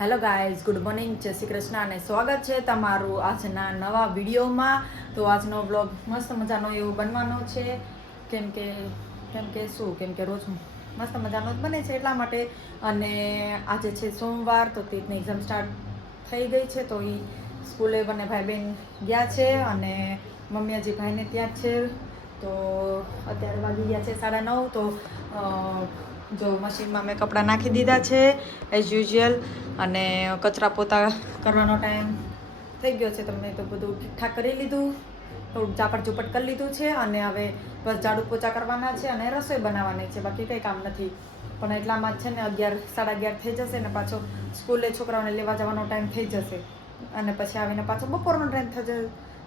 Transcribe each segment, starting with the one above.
Hello guys, good morning, જય શ્રી કૃષ્ણ અને સ્વાગત છે તમારું આજના નવા વિડીયોમાં. તો આજનો બ્લોગ મસ્ત મજાનો એવો બનવાનો છે કેમ કે રોજ મસ્ત મજાનો જ બને છે એટલા માટે. અને આજે છે સોમવાર, તો તીર્થની એક્ઝામ સ્ટાર્ટ થઈ ગઈ છે, તો એ સ્કૂલે બંને ભાઈ બહેન ગયા છે અને મમ્મી હજી ભાઈને ત્યાં જ છે. તો અત્યારે વાગી ગયા છે 9:30. તો જો મશીનમાં મેં કપડાં નાખી દીધા છે એઝ યુઝ્યુઅલ, અને કચરા પોતા કરવાનો ટાઈમ થઈ ગયો છે. તો મેં તો બધું ઠીકઠાક કરી લીધું, થોડુંક ઝાપટ ઝૂપટ કરી લીધું છે, અને હવે બસ ઝાડુ પોચા કરવાના છે અને રસોઈ બનાવવાની છે, બાકી કંઈ કામ નથી. પણ એટલામાં જ છે ને 11, 11:30 થઈ જશે ને પાછો સ્કૂલે છોકરાઓને લેવા જવાનો ટાઈમ થઈ જશે, અને પછી આવીને પાછો બપોરનો ટાઈમ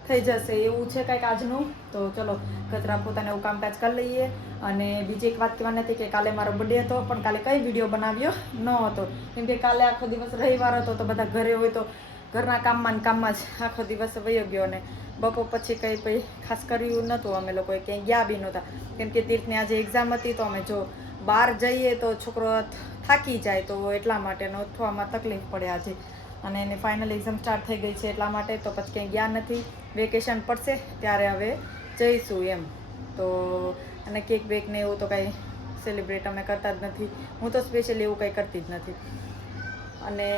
થઈ જશે. એવું છે કંઈક આજનું. તો ચલો કચરા પોતાને એવું કામકાજ કરી લઈએ. અને બીજી એક વાત કહેવાની હતી કે કાલે મારો બર્થડે હતો, પણ કાલે કઈ વિડીયો બનાવ્યો ન હતો, કેમ કે કાલે આખો દિવસ રવિવાર હતો, તો બધા ઘરે હોય તો ઘરના કામમાં જ આખો દિવસ વયો ગયો. અને બપોર પછી કંઈ ખાસ કર્યું નહોતું, અમે લોકોએ ક્યાંય ગયા બી નહોતા, કેમ કે તીર્થની આજે એક્ઝામ હતી. તો અમે જો બહાર જઈએ તો છોકરો થાકી જાય, તો એટલા માટે નોંધવામાં તકલીફ પડે આજે. અને એની ફાઇનલ એક્ઝામ સ્ટાર્ટ થઈ ગઈ છે એટલા માટે. તો પછી ક્યાંય ગયા નથી. વેકેશન પડશે ત્યારે હવે જઈશું એમ. તો અને કેક બેક ને એવું તો કાંઈ સેલિબ્રેટ અમે કરતા જ નથી. હું તો સ્પેશિયલી એવું કંઈ કરતી જ નથી. અને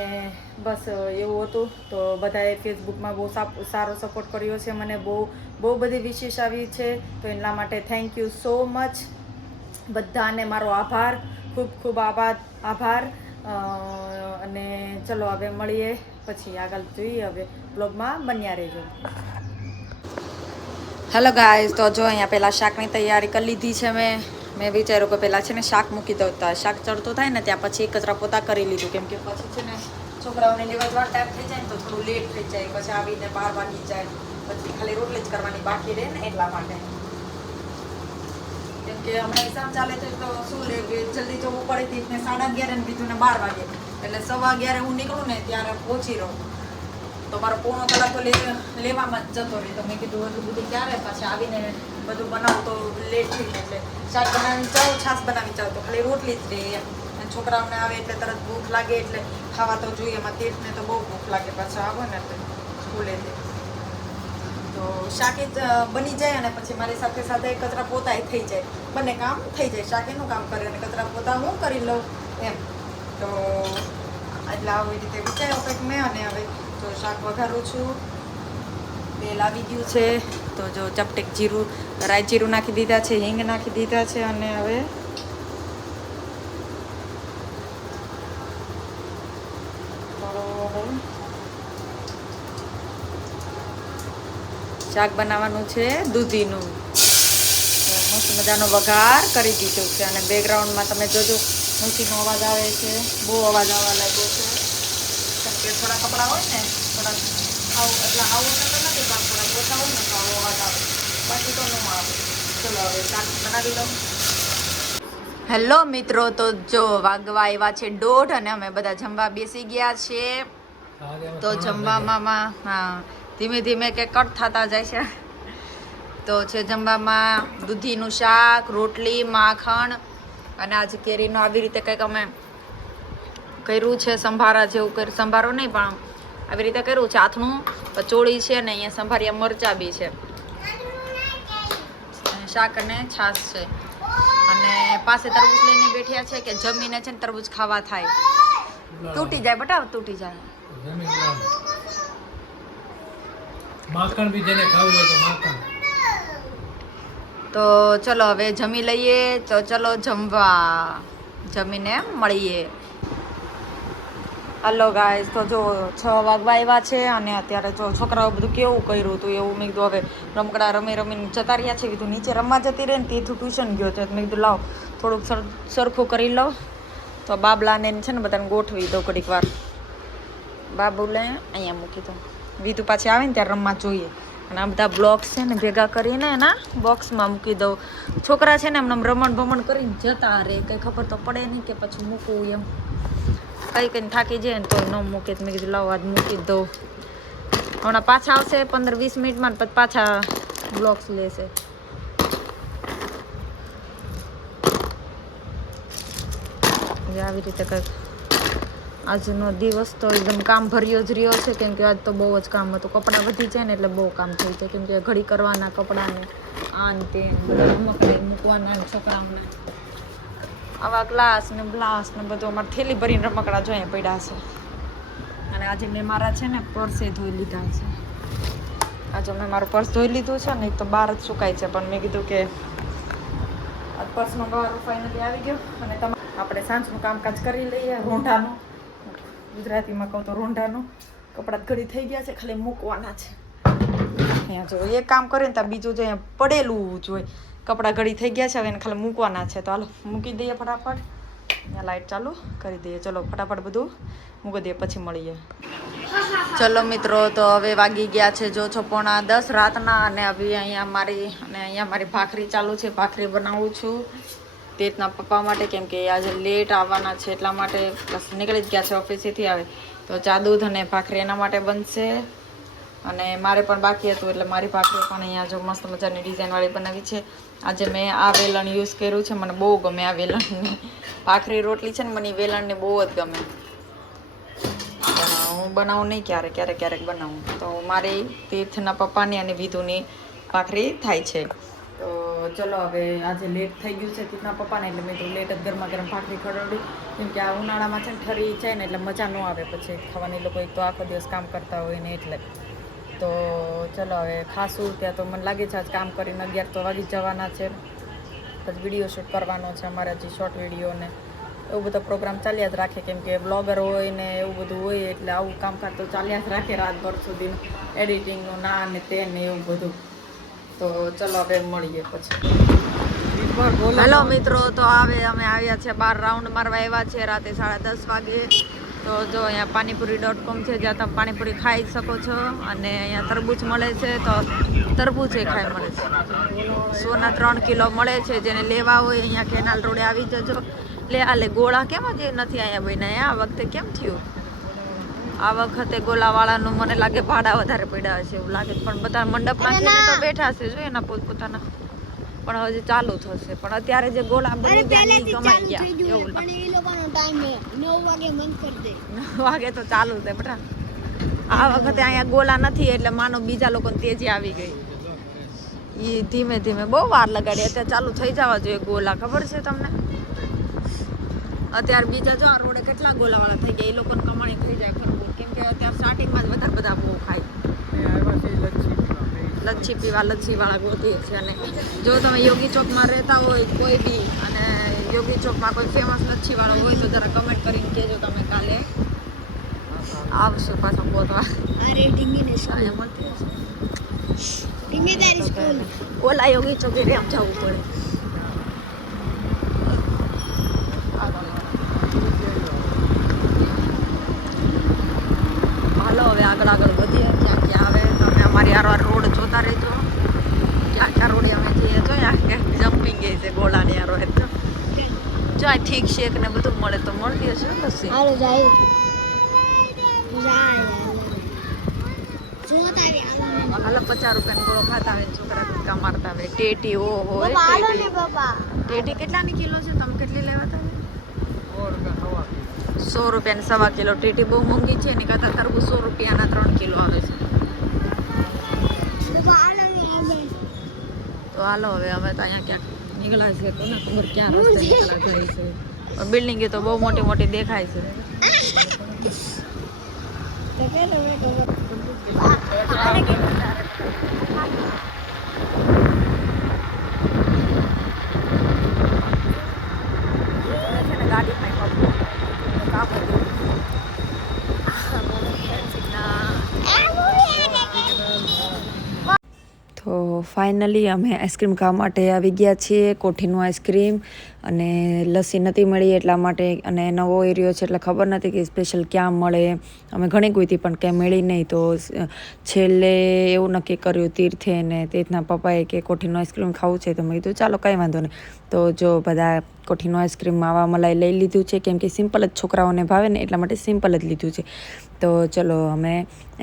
બસ એવું હતું. તો બધાએ ફેસબુકમાં બહુ સારો સપોર્ટ કર્યો છે મને, બહુ બધી વિશેષ આવી છે. તો એના માટે થેન્ક યુ સો મચ બધાને, મારો આભાર, ખૂબ ખૂબ આભાર. અને ચલો હવે મળીએ પછી, આગળ જોઈએ. હવે બ્લોગમાં બન્યા રહેજો. હેલો ગાઈઝ, તો જો અહીંયા પહેલાં શાકની તૈયારી કરી લીધી છે મેં વિચાર્યું કે પહેલાં છે ને શાક મૂકી દઉં, તો શાક ચડતું થાય ને ત્યાં પછી કચરા પોતા કરી લીધું, કેમ કે પછી છે ને છોકરાઓને લેવા જવાનો ટાઈમ થઈ જાય ને તો થોડું લેટ થઈ જાય, પછી આવીને 12 વાગી જાય, પછી ખાલી રોટલી જ કરવાની બાકી રહે ને એટલા માટે. કેમ કે હમણાં એક્ઝામ ચાલે છે તો શું લે જલ્દી જવું પડે. તીર્થને 11:30 ને બીજું ને 12 વાગે, એટલે 11:15 હું નીકળું ને ત્યારે પહોંચી રહું. તો મારો પોણો કલાક તો લેવામાં જ જતો રહે. તો મેં કીધું એટલું બધું ક્યારે પાછા આવીને બધું બનાવું તો લેટ થઈ જાય. એટલે શાક બનાવી જાઉં, છાશ બનાવી જાઉં, તો ખાલી રોટલી જ રહે એમ. અને છોકરાઓને આવે એટલે તરત ભૂખ લાગે, એટલે ખાવા તો જોઈએ. એમાં તીર્થને તો બહુ ભૂખ લાગે પાછા આવે ને એટલે સ્કૂલેથી. તો શાક જ બની જાય અને પછી મારી સાથે સાથે કચરા પોતાય થઈ જાય, બંને કામ થઈ જાય. શાક એનું કામ કરે અને કચરા પોતા હું કરી લઉં એમ. તો એટલે આવી રીતે વિચાર્યો કંઈક મેં. અને હવે તો શાક વઘારું છું, તેલ આવી ગયું છે. તો જો ચપટીક જીરું, રાઈ જીરું નાખી દીધા છે, હિંગ નાખી દીધા છે, અને હવે શાક બનાવવાનું છે દૂધીનું. મસ્ત મજાનો વઘાર કરી દીધો છે. અને બેકગ્રાઉન્ડમાં તમે જોજો મૂર્તિનો અવાજ આવે છે, બહુ અવાજ આવવા લાગ્યો છે, કેમ કે થોડા કપડાં હોય ને, થોડા આવું તો નથી, પણ થોડા ઓછા હોય ને તો આવો અવાજ આવે, બાકી તો ન આવે. ચલો હવે શાક બનાવી લઉં. હેલો મિત્રો, તો જો વાગવા આવ્યા છે 1:30 અને અમે બધા જમવા બેસી ગયા છીએ. તો જમવામાં હા ધીમે ધીમે કે કટ થતા જાય છે. તો છે જમવામાં દૂધીનું શાક, રોટલી, માખણ, અને આજે કેરીનો આવી રીતે કંઈક અમે કર્યું છે સંભારા જેવું. સંભારો નહીં પણ આવી રીતે કર્યું છે, આથણું ચોળી છે, ને અહીંયા સંભારિયા મરચાં બી છે, શાક અને છાશ છે. અને પાસે તરબૂચ લઈને બેઠ્યા છે કે જમીને છે ને તરબૂચ ખાવા થાય. તૂટી જાય બટા, તૂટી જાય. માખણ બી જેને ખાવું હોય તો માખણ. તો ચલો હવે જમી લઈએ. તો ચલો જમવા, જમીને મળીએ. હલો ગાઈસ, તો જો 6 વાગવા આવ્યા છે અને અત્યારે જો છોકરાઓ બધું કેવું કર્યું હતું એવું. મેં કીધું હવે રમકડા રમીને જતા રહ્યા છે, કીધું નીચે રમવા જતી રહે ને તેથી ટ્યુશન ગયો છે. મેં કીધું લાવ થોડુંક સરખું કરી લઉં. તો બાબલાને છે ને બધાને ગોઠવી દઉં ઘડીક વાર. બાબુને અહીંયા મૂકી દઉં, વિધુ પાછી આવે ને ત્યારે રમવા જોઈએ. અને આ બધા બ્લોક્સ છે ને ભેગા કરીને એના બોક્સમાં મૂકી દઉં. છોકરા છે ને એમને રમણ ભમણ કરીને જતા રહે, કંઈ ખબર તો પડે નહીં કે પછી મૂકવું એમ. કંઈ થાકી જાય ને તો ન મૂકે. મેં કીધું લાવ આજ મૂકી જ દઉં. હમણાં પાછા આવશે 15-20 મિનિટમાં, પછી પાછા બ્લોક્સ લેશે. આવી રીતે કંઈક આજનો દિવસ તો એકદમ કામ ભર્યો જ રહ્યો છે, કેમ કે આજ તો બહુ જ કામ હતું. કપડાં વધી જાય ને એટલે બહુ કામ થઈ જાય, કેમ કે ઘડી કરવાના કપડાને આન તે બધા રમકડા મૂકવાના ને છોકરાઓને આવા ગ્લાસ ને બ્લાસ ને બધું અમારે થેલી ભરીને રમકડા જોઈએ પડ્યા છે. અને આજે મેં મારા છે ને પર્સે ધોઈ લીધા છે. આજે મેં મારું પર્સ ધોઈ લીધું છે ને, તો બહાર જ સુકાય છે, પણ મેં કીધું કે આ પર્સનો બહાર ફાઇનલી આવી ગયો. અને આપણે સાંજનું કામકાજ કરી લઈએ. રોંઢાનું, ગુજરાતીમાં કહું તો રોંઢાનું કપડાં ઘડી થઈ ગયા છે, ખાલી મૂકવાના છે. અહીંયા જો એક કામ કરીએ ને ત્યાં બીજું જો અહીંયા પડેલું જોઈએ. કપડાં ઘડી થઈ ગયા છે, હવે એને ખાલી મૂકવાના છે. તો હાલો મૂકી દઈએ ફટાફટ. અહીંયા લાઇટ ચાલુ કરી દઈએ. ચલો ફટાફટ બધું મૂકી દઈએ, પછી મળીએ. ચલો મિત્રો, તો હવે વાગી ગયા છે જો 9:45 રાતના. અને હવે અહીંયા મારી ભાખરી ચાલુ છે. ભાખરી બનાવું છું તે રીતના પપ્પા માટે, કેમ કે આજે લેટ આવવાના છે એટલા માટે. બસ નીકળી જ ગયા છે ઓફિસેથી આવે તો ચા દૂધ અને ભાખરી એના માટે બનશે. અને મારે પણ બાકી હતું એટલે મારી ભાખરી પણ અહીંયા જો મસ્ત મજાની ડિઝાઇનવાળી બનાવી છે. આજે મેં આ વેલણ યુઝ કર્યું છે. મને બહુ ગમે આ વેલણની ભાખરી રોટલી છે ને, મને વેલણને બહુ જ ગમે. હું બનાવું નહીં, ક્યારેક બનાવું. તો મારી તીર્થના પપ્પાની અને વિધુની ભાખરી થાય છે. તો ચલો હવે આજે લેટ થઈ ગયું છે તીર્થના પપ્પાને, એટલે મેં તો લેટ જ ગરમા ગરમ ભાખરી ખવડાવી. કેમ કે આ ઉનાળામાં છે ને ઠરી જાય ને એટલે મજા ન આવે પછી ખાવાની. લોકો એક તો આખો દિવસ કામ કરતા હોય ને એટલે. તો ચલો હવે ખાસું. ત્યાં તો મને લાગે છે આજ કામ કરીને 11 તો વાગી જવાના છે. પછી વિડીયો શૂટ કરવાનો છે અમારે, હજી શોર્ટ વિડીયો ને એવું બધો પ્રોગ્રામ ચાલ્યા જ રાખે. કેમ કે બ્લોગર હોય ને એવું બધું હોય એટલે આવું કામકાજ તો ચાલ્યા જ રાખે રાતભર સુધીનું, એડિટિંગનું ના ને તે ને એવું બધું. તો ચલો હવે મળીએ પછી. હેલો મિત્રો, તો હવે અમે આવ્યા છે બહાર, રાઉન્ડ મારવા આવ્યા છે રાતે 10:30 વાગે. તો જો અહીંયા પાણીપુરી.com છે, જ્યાં તમે પાણીપુરી ખાઈ શકો છો. અને અહીંયા તરબૂચ મળે છે, તો તરબૂચ એ ખાઈ મળે છે. 103 કિલો મળે છે. જેને લેવા હોય અહીંયા કેનાલ રોડે આવી જજો. લે ગોળા કેમ જ નથી અહીંયા બન્યા? આ વખતે કેમ થયું? આ વખતે ગોલાવાળાનું મને લાગે ભાડા વધારે પડ્યા છે એવું લાગે. પણ બધા મંડપ નાખીને તો બેઠા છે જો એના પોતપોતાના, પણ હજી ચાલુ થશે. પણ અત્યારે જે ગોળા બની ગયા એ કમાઈ ગયા એવું લાગે. 9 વાગે તો ચાલુ છે બેટા. આ વખતે અહીંયા ગોલા નથી એટલે માનો બીજા લોકોને તેજી આવી ગઈ. એ ધીમે ધીમે બહુ વાર લગાડી. અત્યારે ચાલુ થઈ જવા જોઈએ ગોલા, ખબર છે તમને? અત્યારે બીજા જો આ રોડે કેટલા ગોલાવાળા થઈ ગયા, એ લોકોને કમાણી થઈ જાય ખરું. કેમ કે અત્યારે સ્ટાર્ટિંગમાં જ વધારે બધા બહુ ખાય. લચ્છી પીવા લચ્છીવાળા ગોતીએ છે. અને જો તમે યોગી ચોકમાં રહેતા હોય કોઈ બી, અને યોગી ચોકમાં કોઈ ફેમસ લચ્છીવાળો હોય તો જરા કમેન્ટ કરીને કહેજો. તમે કાલે આવશું પાછા ગોતવા. ઓલા યોગી ચોકે આમ જવું પડે. હાલો હવે આગળ વધીએ. ક્યાં આવે તમે અમારી આરવાર રોડ જોતા રહેજો. ક્યાં રોડે અમે જઈએ જો જમ્પિંગ ગઈ છે ગોળાની આરો. જો આ ઠીક શેક ને બધું મળે તો મળતી હશે લસ્સી. હાલો 50 રૂપિયાનો ગોળો ખાતા હોય છોકરા, કુદકા મારતા હોય. ટેટી હોય. ટેટી કેટલાની કિલો છે? તમે કેટલી લેવા હતા? 100 રૂપિયાની 1.25 કિલો. ટેટી બહુ મોંઘી છે. એની કરતાં તરબૂચ 100 રૂપિયાના 3 કિલો આવે છે. તો હાલો હવે અમે તો અહીંયા ક્યાંક નીકળ્યા છે. કોને ખબર ક્યાં રસ્તે નીકળ્યા જાય છે. બિલ્ડિંગ તો બહુ મોટી મોટી દેખાય છે. તો ફાઇનલી અમે આઈસ્ક્રીમ ખાવા માટે આવી ગયા છીએ. કોઠીનું આઈસ્ક્રીમ અને લસ્સી નથી મળી એટલા માટે. અને નવો એરિયો છે એટલે ખબર નથી કે સ્પેશિયલ ક્યાં મળે. અમે ઘણી ગોતી પણ ક્યાંય મળી નહીં. તો છેલ્લે એવું નક્કી કર્યું તીર્થે ને તીર્થના પપ્પાએ કે કોઠીનું આઈસ્ક્રીમ ખાવું છે. તો મેં કીધું ચાલો કંઈ વાંધો નહીં. તો જો બધા કોઠીનું આઈસ્ક્રીમ માવા મલાઈ લઈ લીધું છે, કેમ કે સિમ્પલ જ છોકરાઓને ભાવે ને એટલા માટે સિમ્પલ જ લીધું છે. તો ચલો અમે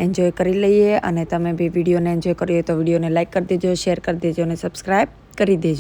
એન્જોય કરી લઈએ. અને તમે બી વિડીયોને એન્જોય કરીએ તો વિડીયોને લાઇક કરી દેજો, શેર કરી દેજો અને સબસ્ક્રાઈબ કરી દેજો.